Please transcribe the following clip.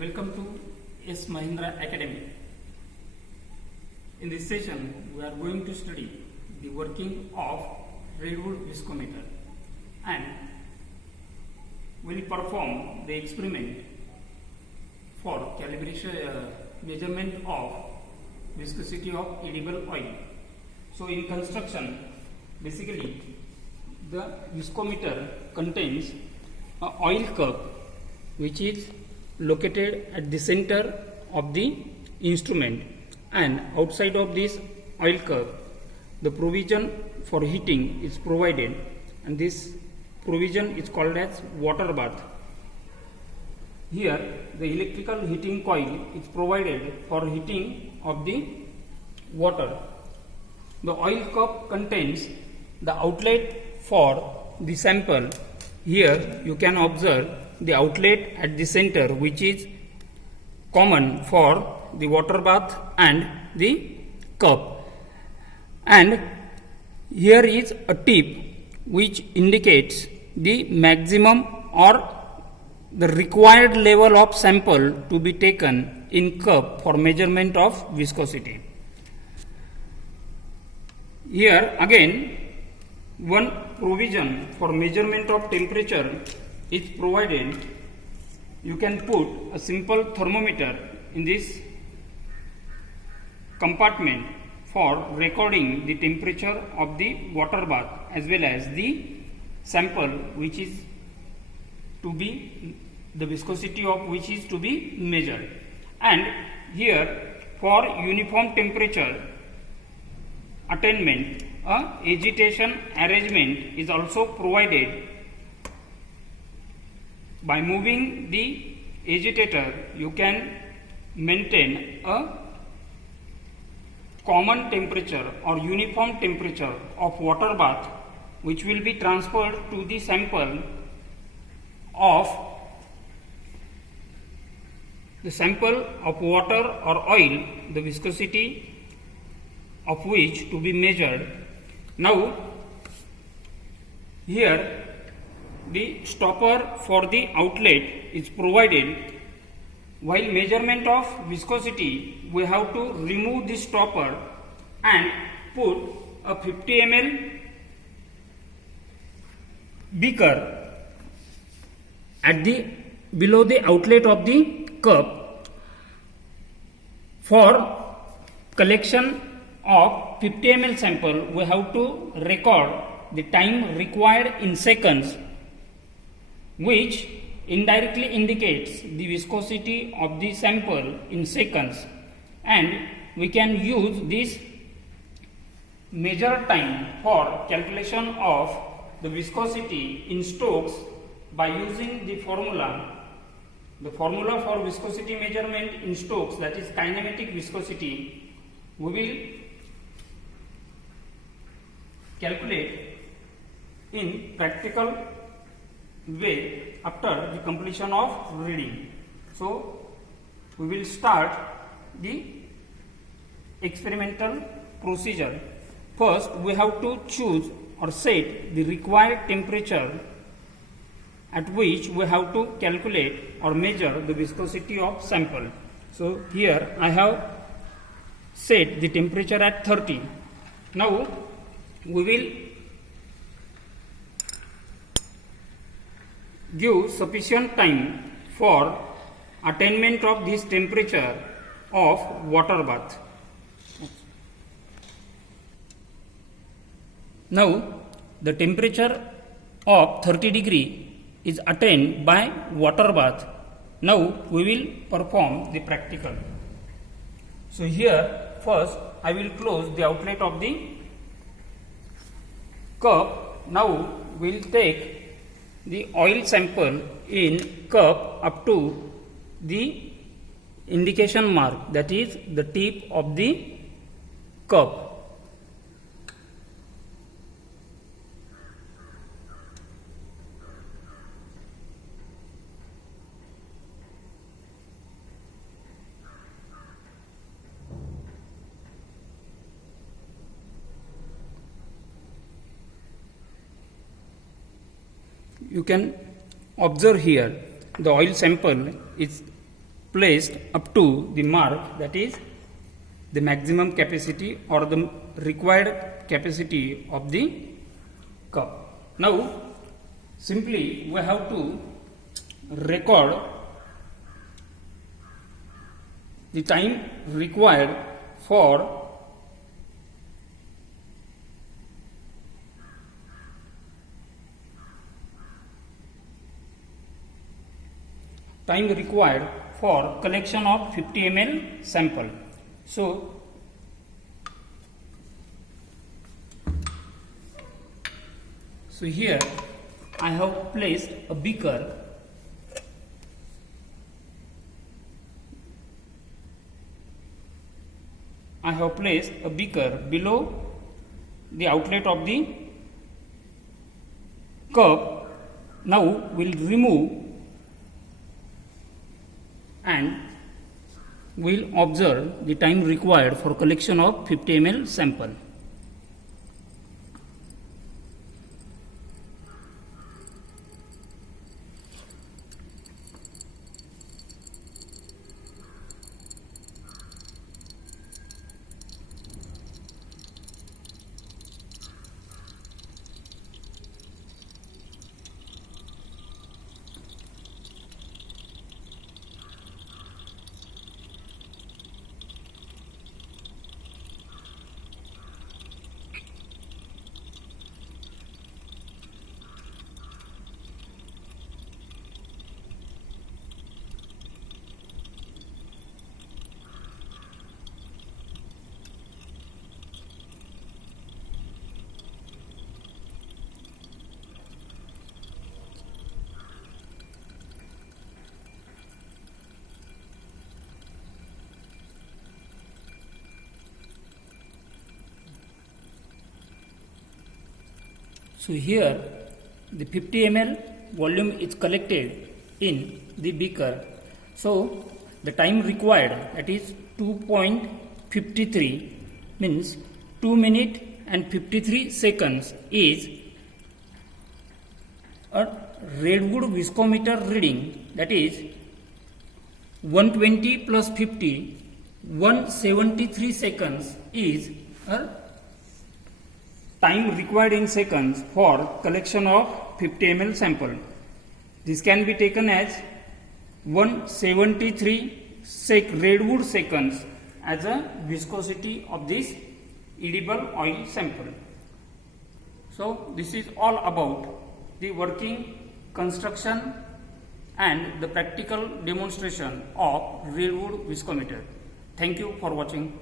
Welcome to S. Mahindra Academy. In this session, we are going to study the working of redwood viscometer and will perform the experiment for calibration measurement of viscosity of edible oil. So, in construction, basically the viscometer contains an oil cup which is located at the center of the instrument, and outside of this oil cup the provision for heating is provided, and this provision is called as water bath. Here the electrical heating coil is provided for heating of the water. The oil cup contains the outlet for the sample. Here you can observe the outlet at the center, which is common for the water bath and the cup, and here is a tip which indicates the maximum or the required level of sample to be taken in cup for measurement of viscosity. Here again one provision for measurement of temperature is provided. You can put a simple thermometer in this compartment for recording the temperature of the water bath as well as the sample which is to be, the viscosity of which is to be measured. And here for uniform temperature attainment, a agitation arrangement is also provided. By moving the agitator, you can maintain a common temperature or uniform temperature of water bath, which will be transferred to the sample of water or oil, the viscosity of which to be measured. Now here the stopper for the outlet is provided. While measurement of viscosity, we have to remove the stopper and put a 50 ml beaker at the below the outlet of the cup for collection of 50 ml sample. We have to record the time required in seconds, which indirectly indicates the viscosity of the sample in seconds, and we can use this measure time for calculation of the viscosity in Stokes by using the formula. The formula for viscosity measurement in Stokes, that is kinematic viscosity, we will calculate in practical way after the completion of reading. So we will start the experimental procedure. First we have to choose or set the required temperature at which we have to calculate or measure the viscosity of sample. So here I have set the temperature at 30. Now we will give sufficient time for attainment of this temperature of water bath. Now the temperature of 30 degree is attained by water bath. Now we will perform the practical. So here first I will close the outlet of the cup. Now we will take the oil sample in cup up to the indication mark, that is the tip of the cup. You can observe here the oil sample is placed up to the mark, that is the maximum capacity or the required capacity of the cup. Now simply we have to record the time required for collection of 50 ml sample. So here I have placed a beaker. I have placed a beaker below the outlet of the cup. Now we'll remove and we'll observe the time required for collection of 50 ml sample. So here the 50 ml volume is collected in the beaker. So the time required, that is 2.53, means 2 minutes and 53 seconds, is a Redwood viscometer reading, that is 120 plus 50, 173 seconds is a time required in seconds for collection of 50 ml sample. This can be taken as 173 Redwood seconds as a viscosity of this edible oil sample. So this is all about the working, construction and the practical demonstration of Redwood viscometer. Thank you for watching.